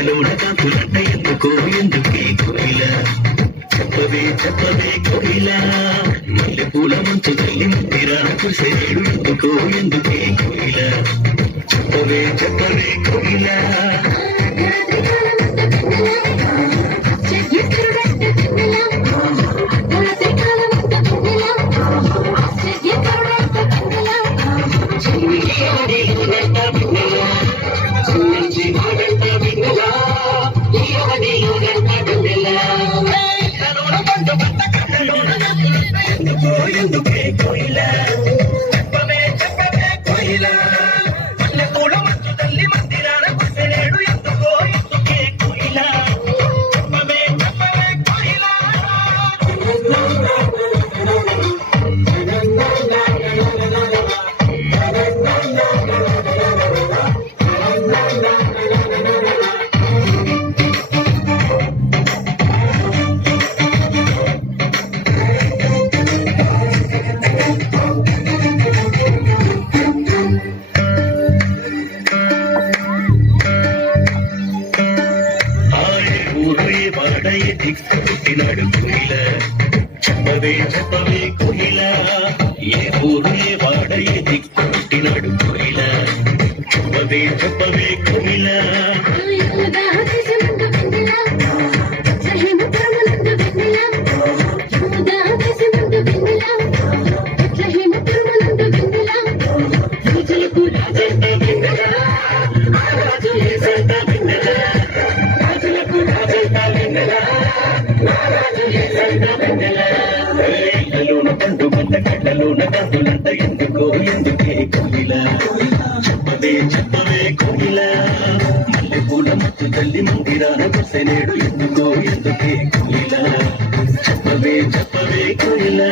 కళ్ళలోన కాకులంట ఎందుకో ఎందుకే కోయిల చెప్పవే చెప్పవే కోయిల మల్లె పూల మంచు తల్లి మందిరా కురిసేడు ఎందుకో ఎందుకే కోయిల చెప్పవే చెప్పవే కోయిల ఎందుకే కోయిల చెప్పవే చెప్పవే కోయిల మల్లె పూల మంచు తల్లి మందిరాన కురిసేడు ఎందుకో ఎందుకే కోయిల చెప్పవే చెప్పవే కోయిల పుట్టినాడు కోయిల చెప్పవే చెప్పవే కోయిల ఏ ఊరు ఏ వాడ ఏ దిక్కు పుట్టినాడు కోయిల చెప్పవే చెప్పవే కోయిల కళ్ళలోన కాకులంట ఎందుకో ఎందుకే కోయిల చెప్పవే చెప్పవే కోయిల మల్లె పూల మత్తు తల్లి మందిరాన కురిసేడు ఎందుకో ఎందుకే కోయిల చెప్పవే చెప్పవే కోయిల